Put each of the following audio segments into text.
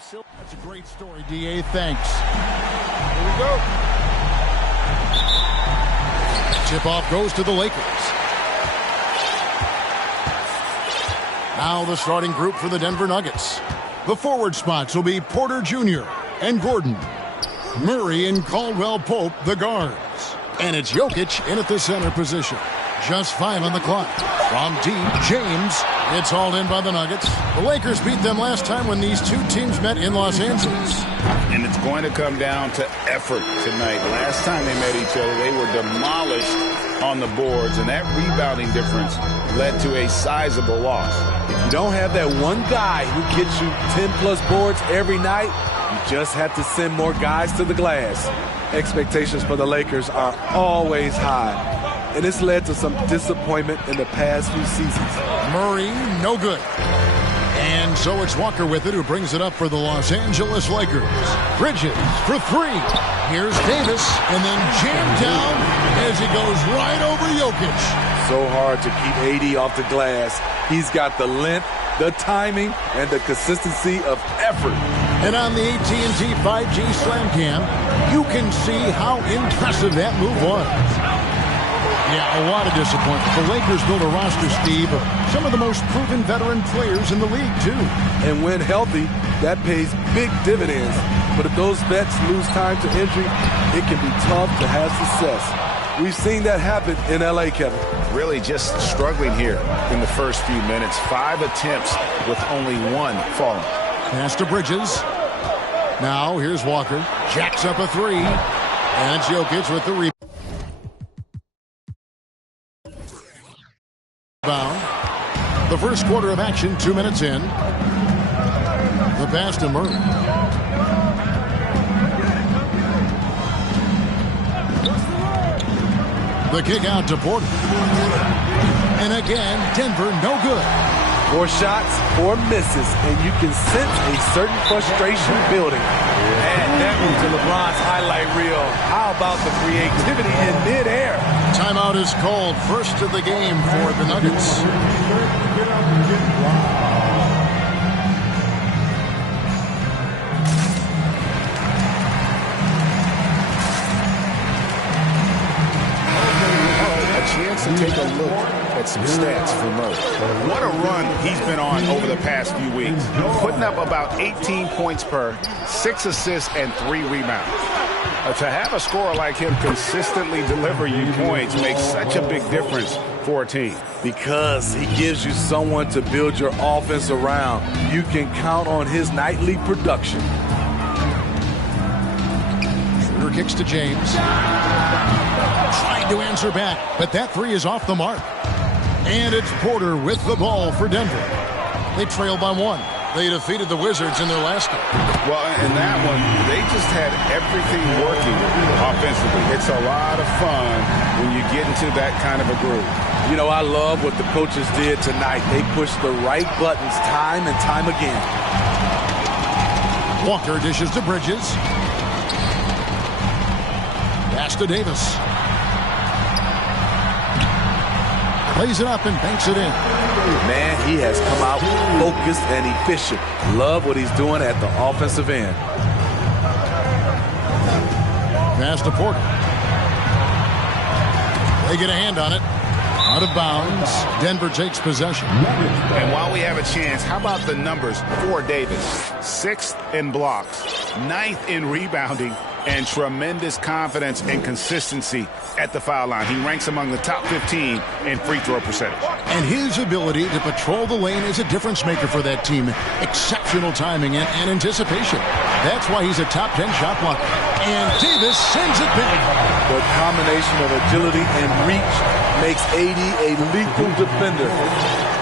That's a great story, D.A. Thanks. Here we go. Tip-off goes to the Lakers. Now the starting group for the Denver Nuggets. The forward spots will be Porter Jr. and Gordon. Murray and Caldwell-Pope, the guards. And it's Jokic in at the center position. Just 5 on the clock. From deep, James. It's hauled in by the Nuggets. The Lakers beat them last time when these two teams met in Los Angeles. And it's going to come down to effort tonight. Last time they met each other, they were demolished on the boards, and that rebounding difference led to a sizable loss. If you don't have that one guy who gets you 10-plus boards every night, you just have to send more guys to the glass. Expectations for the Lakers are always high, and it's led to some disappointment in the past few seasons. Murray, no good. And so it's Walker with it, who brings it up for the Los Angeles Lakers. Bridges for 3. Here's Davis, and then jammed down as he goes right over Jokic. So hard to keep AD off the glass. He's got the length, the timing, and the consistency of effort. And on the AT&T 5G Slam Cam, you can see how impressive that move was. Yeah, a lot of disappointment. The Lakers built a roster, Steve, of some of the most proven veteran players in the league, too. And when healthy, that pays big dividends. But if those vets lose time to injury, it can be tough to have success. We've seen that happen in L.A., Kevin. Really just struggling here in the first few minutes. 5 attempts with only 1 falling. Pass to Bridges. Now here's Walker. Jacks up a 3. And it's Jokic with the rebound. The first quarter of action, 2 minutes in. The pass to Murray. The kick out to Porter. And again, Denver no good. 4 shots, 4 misses, and you can sense a certain frustration building. And that was to LeBron's highlight reel. How about the creativity in midair? Timeout is called. First of the game for the Nuggets. Chance to take a look at some stats for Murray. What a run he's been on over the past few weeks. Putting up about 18 points per, 6 assists, and 3 rebounds. To have a scorer like him consistently deliver you points makes such a big difference for a team. Because he gives you someone to build your offense around. You can count on his nightly production. Shooter kicks to James. Trying to answer back, but that 3 is off the mark. And it's Porter with the ball for Denver. They trail by 1. They defeated the Wizards in their last game. Well, in that one, they just had everything working offensively. It's a lot of fun when you get into that kind of a groove. You know, I love what the coaches did tonight. They pushed the right buttons time and time again. Walker dishes to Bridges. Pass to Davis. Plays it up and banks it in. Man, he has come out focused and efficient. Love what he's doing at the offensive end. Pass to Porter. They get a hand on it. Out of bounds. Denver takes possession. And while we have a chance, how about the numbers for Davis? 6th in blocks, 9th in rebounding, and tremendous confidence and consistency at the foul line. He ranks among the top 15 in free throw percentage. And his ability to patrol the lane is a difference maker for that team. Exceptional timing and anticipation. That's why he's a top 10 shot blocker. And Davis sends it back. The combination of agility and reach makes AD a lethal defender,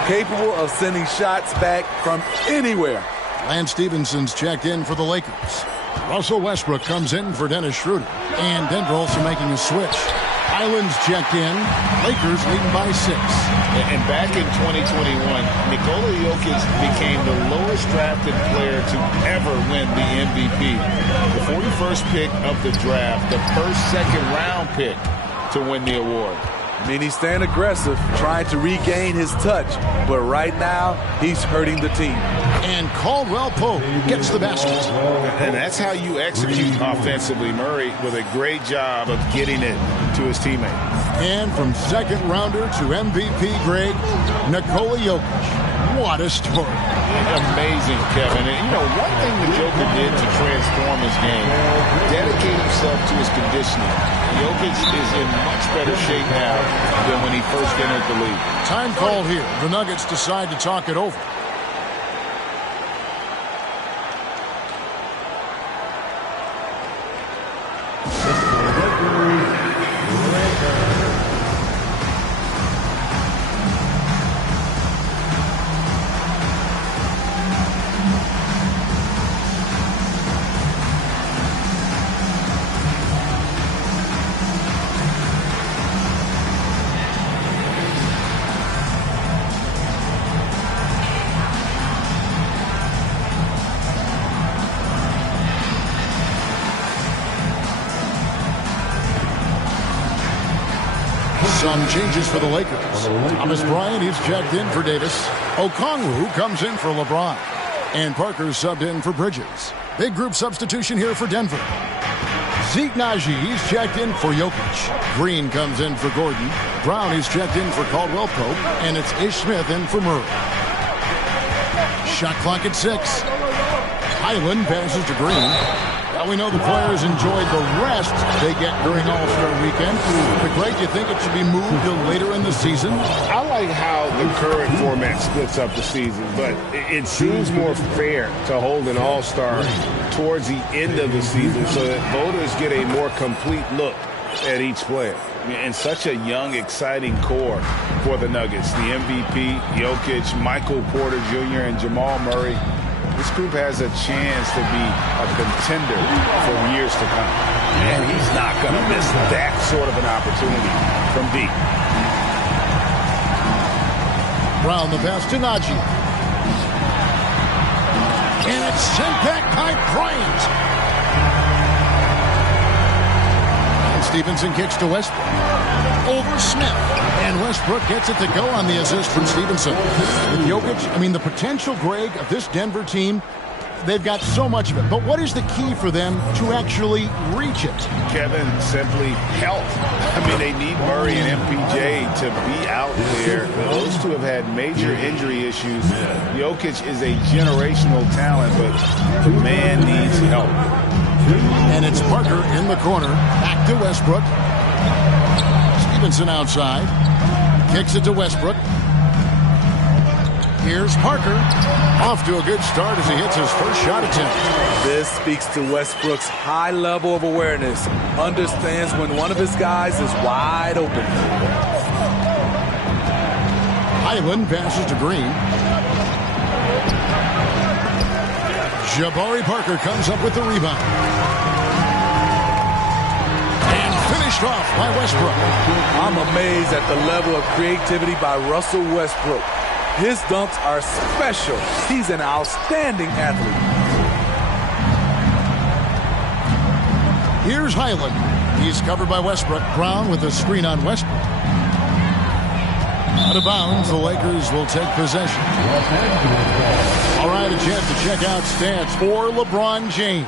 capable of sending shots back from anywhere. Lance Stephenson's checked in for the Lakers. Russell Westbrook comes in for Dennis Schroeder. And Denver also making a switch. Island's checked in. Lakers leading by 6. And back in 2021, Nikola Jokic became the lowest drafted player to ever win the MVP. The 41st pick of the draft, the first second-round pick to win the award. I mean, he's staying aggressive, trying to regain his touch. But right now, he's hurting the team. And Caldwell Pope gets the basket. And that's how you execute offensively. Murray with a great job of getting it to his teammate. And from second rounder to MVP grade, Nikola Jokic. What a story. Amazing, Kevin. And, you know, one thing the Joker did to transform his game, dedicate himself to his conditioning. Jokic is in much better shape now than when he first entered the league. Time called here. The Nuggets decide to talk it over. Some changes for the Lakers. Thomas Bryant, he's checked in for Davis. Okongwu comes in for LeBron. And Parker subbed in for Bridges. Big group substitution here for Denver. Zeke Naji, he's checked in for Jokic. Green comes in for Gordon. Brown, he's checked in for Caldwell Pope. And it's Ish Smith in for Murray. Shot clock at 6. Highland passes to Green. Well, we know the players enjoyed the rest they get during All-Star Weekend. But Greg, do you think it should be moved to later in the season? I like how the current format splits up the season, but it seems more fair to hold an All-Star towards the end of the season so that voters get a more complete look at each player. And such a young, exciting core for the Nuggets. The MVP, Jokic, Michael Porter Jr., and Jamal Murray. This group has a chance to be a contender for years to come. And he's not going to miss that sort of an opportunity from deep. Brown the pass to Naji. And it's sent back by Bryant. And Stevenson kicks to Westbrook. Over Smith. And Westbrook gets it to go on the assist from Stevenson. With Jokic, I mean, the potential, Greg, of this Denver team, they've got so much of it. But what is the key for them to actually reach it? Kevin, simply health. I mean, they need Murray and MPJ to be out there. Those two have had major injury issues. Jokic is a generational talent, but the man needs help. And it's Parker in the corner. Back to Westbrook. Stevenson outside. Kicks it to Westbrook. Here's Parker. Off to a good start as he hits his first shot attempt. This speaks to Westbrook's high level of awareness. Understands when one of his guys is wide open. Highland passes to Green. Jabari Parker comes up with the rebound. Finished off by Westbrook. I'm amazed at the level of creativity by Russell Westbrook. His dunks are special. He's an outstanding athlete. Here's Highland. He's covered by Westbrook. Brown with a screen on Westbrook. Out of bounds, the Lakers will take possession. All right, a chance to check out stats for LeBron James.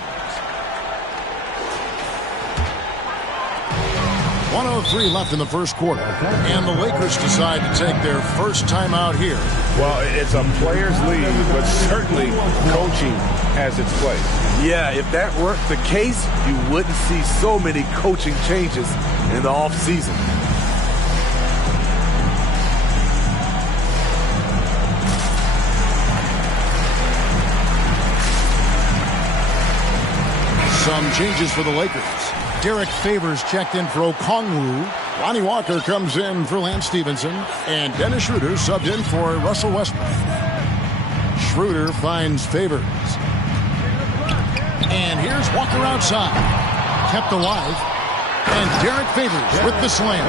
1:03 left in the first quarter, and the Lakers decide to take their first time out here. Well, it's a players' league, but certainly coaching has its place. Yeah, if that weren't the case, you wouldn't see so many coaching changes in the offseason. Some changes for the Lakers. Derek Favors checked in for Okongwu. Lonnie Walker comes in for Lance Stevenson. And Dennis Schroeder subbed in for Russell Westbrook. Schroeder finds Favors. And here's Walker outside. Kept alive. And Derek Favors with the slam.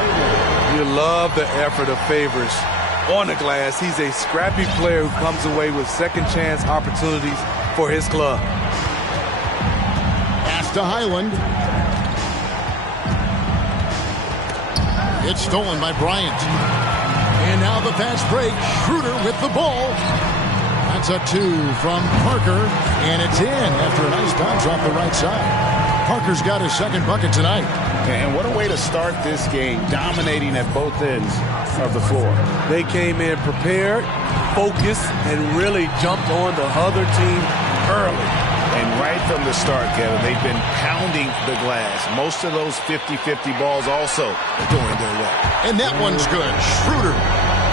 You love the effort of Favors. On the glass, he's a scrappy player who comes away with second chance opportunities for his club. Pass to Highland. It's stolen by Bryant. And now the fast break. Schroeder with the ball. It's a 2 from Parker, and it's in after a nice bounce off the right side. Parker's got his second bucket tonight. And what a way to start this game, dominating at both ends of the floor. They came in prepared, focused, and really jumped on the other team early. And right from the start, Kevin, they've been pounding the glass. Most of those 50-50 balls also going their way. And that one's good. Schroeder.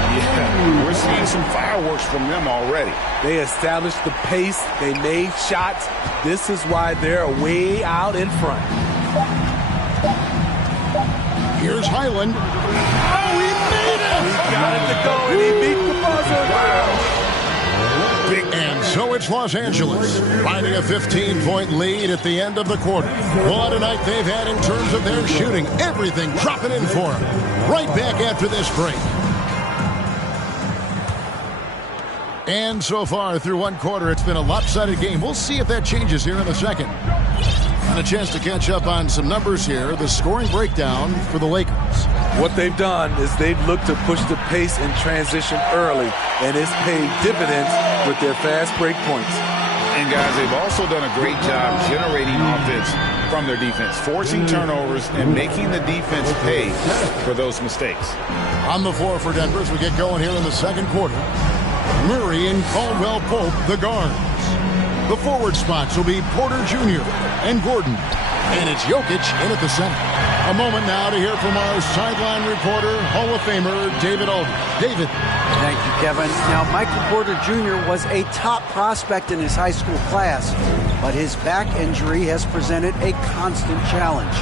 Yeah, we're seeing some fireworks from them already. They established the pace. They made shots. This is why they're way out in front. Here's Highland. Oh, he made it! He got it to go, and he beat the buzzer. And so it's Los Angeles, finding a 15-point lead at the end of the quarter. What a night they've had in terms of their shooting. Everything dropping in for them. Right back after this break. And so far, through one quarter, it's been a lopsided game. We'll see if that changes here in the second. And a chance to catch up on some numbers here. The scoring breakdown for the Lakers. What they've done is they've looked to push the pace and transition early, and it's paid dividends with their fast break points. And, guys, they've also done a great job generating offense from their defense, forcing turnovers and making the defense pay for those mistakes. On the floor for Denver as we get going here in the second quarter. Murray and Caldwell Pope, the guards. The forward spots will be Porter Jr. and Gordon. And it's Jokic in at the center. A moment now to hear from our sideline reporter, Hall of Famer David Aldridge. David. Thank you, Kevin. Now, Michael Porter Jr. was a top prospect in his high school class, but his back injury has presented a constant challenge.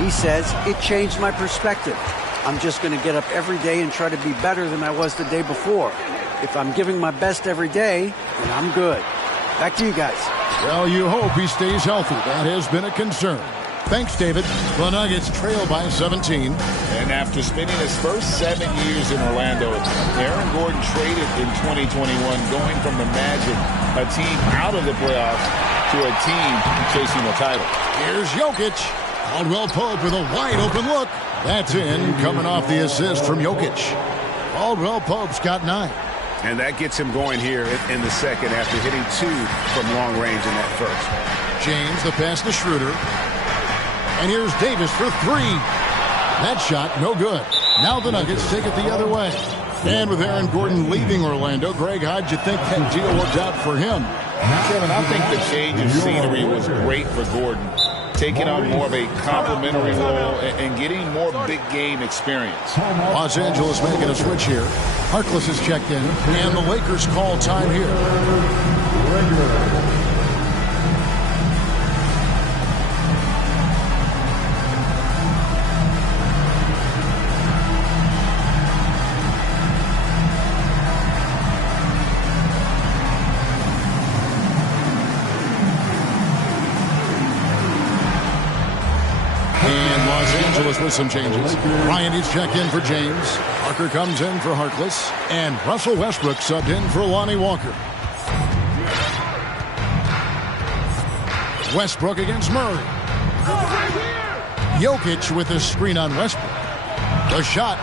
He says, it changed my perspective. I'm just going to get up every day and try to be better than I was the day before. If I'm giving my best every day, then I'm good. Back to you guys. Well, you hope he stays healthy. That has been a concern. Thanks, David. The Nuggets trail by 17. And after spending his first 7 years in Orlando, Aaron Gordon traded in 2021, going from the Magic, a team out of the playoffs, to a team chasing the title. Here's Jokic. Caldwell Pope with a wide open look. That's in, coming off the assist from Jokic. Caldwell Pope's got 9. And that gets him going here in the second after hitting 2 from long range in that first. James, the pass to Schroeder. And here's Davis for 3. That shot, no good. Now the Nuggets take it the other way. And with Aaron Gordon leaving Orlando, Greg, how'd you think that deal worked out for him? Kevin, I think the change of scenery was great for Gordon. Taking on more of a complimentary role and getting more big game experience. Los Angeles making a switch here. Harkless is checked in, and the Lakers call time here. With some changes. Bryant is checked in for James. Parker comes in for Harkless. And Russell Westbrook subbed in for Lonnie Walker. Westbrook against Murray. Jokic with a screen on Westbrook. The shot.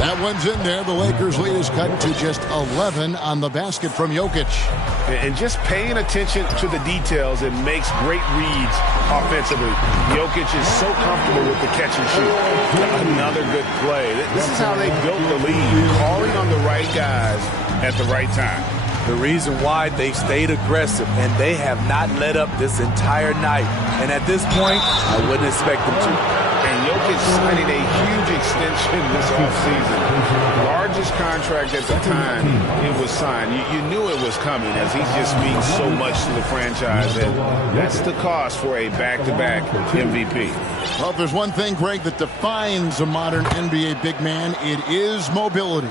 That one's in there. The Lakers' lead is cut to just 11 on the basket from Jokic. And just paying attention to the details, it makes great reads offensively. Jokic is so comfortable with the catch and shoot. Another good play. This is how they built the lead, calling on the right guys at the right time. The reason why they've stayed aggressive, and they have not let up this entire night. And at this point, I wouldn't expect them to. And Jokic signing a huge extension this offseason. Largest contract at the time it was signed. You knew it was coming as he just means so much to the franchise. And that's the cost for a back-to-back MVP. Well, if there's one thing, Greg, that defines a modern NBA big man, it is mobility.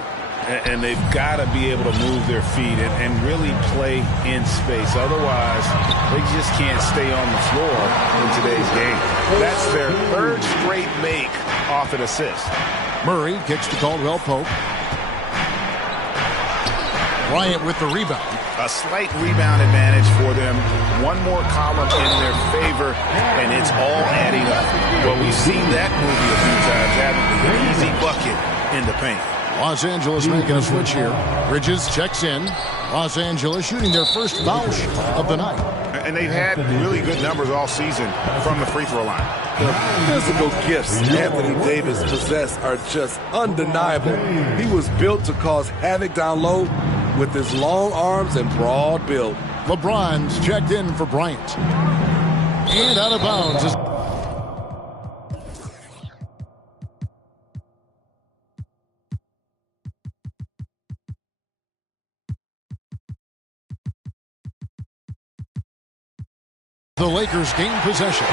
And they've got to be able to move their feet and really play in space. Otherwise, they just can't stay on the floor in today's game. That's their third straight make off an assist. Murray kicks to Caldwell Pope. Bryant with the rebound. A slight rebound advantage for them. One more column in their favor, and it's all adding up. Well, we've seen that movie a few times, haven't we? An easy bucket in the paint. Los Angeles making a switch here. Bridges checks in. Los Angeles shooting their first foul shot of the night. And they've had really good numbers all season from the free throw line. The physical gifts Anthony Davis possesses are just undeniable. He was built to cause havoc down low with his long arms and broad build. LeBron's checked in for Bryant. And out of bounds. The Lakers gain possession.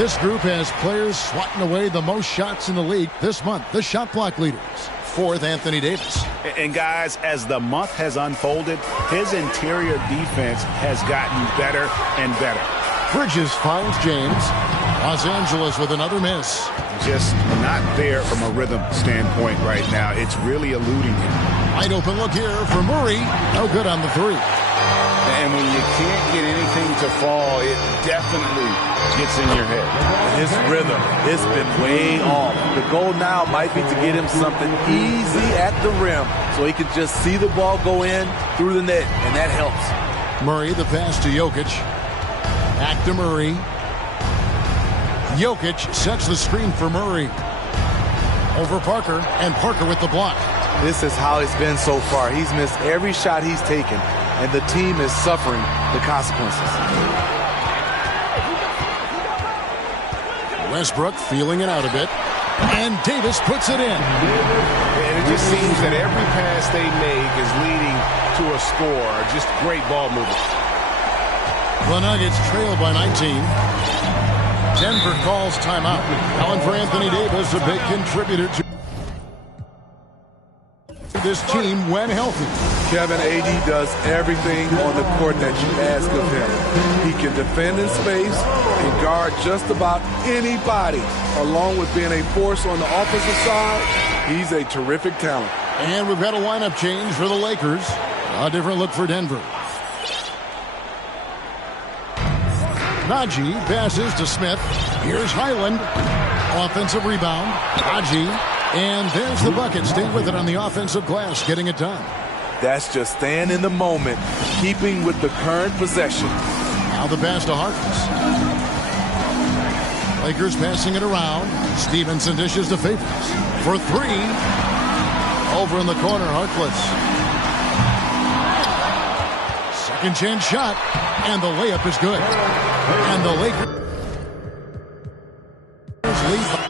This group has players swatting away the most shots in the league this month. The shot block leaders. Fourth, Anthony Davis. And guys, as the month has unfolded, his interior defense has gotten better and better. Bridges finds James. Los Angeles with another miss. Just not there from a rhythm standpoint right now. It's really eluding him. Wide open look here for Murray. No good on the three. And when you can't get anything to fall, it definitely gets in your head. His rhythm, it's been way off. The goal now might be to get him something easy at the rim so he can just see the ball go in through the net, and that helps. Murray, the pass to Jokic. Back to Murray. Jokic sets the screen for Murray. Over Parker, and Parker with the block. This is how it's been so far. He's missed every shot he's taken, and the team is suffering the consequences. Westbrook feeling it out a bit, and Davis puts it in. And it just seems that every pass they make is leading to a score. Just great ball movement. The Nuggets trail by 19. Denver calls timeout. Allen for Anthony Davis, a big contributor to this team when healthy. Kevin, AD does everything on the court that you ask of him. He can defend in space and guard just about anybody. Along with being a force on the offensive side, he's a terrific talent. And we've got a lineup change for the Lakers. A different look for Denver. Najee passes to Smith. Here's Highland. Offensive rebound. Najee. And there's the bucket. Stay with it on the offensive glass, getting it done. That's just staying in the moment, keeping with the current possession. Now the pass to Harkless. Lakers passing it around. Stevenson dishes to Favors. For three. Over in the corner, Harkless. Second chance shot. And the layup is good. And the Lakers lead.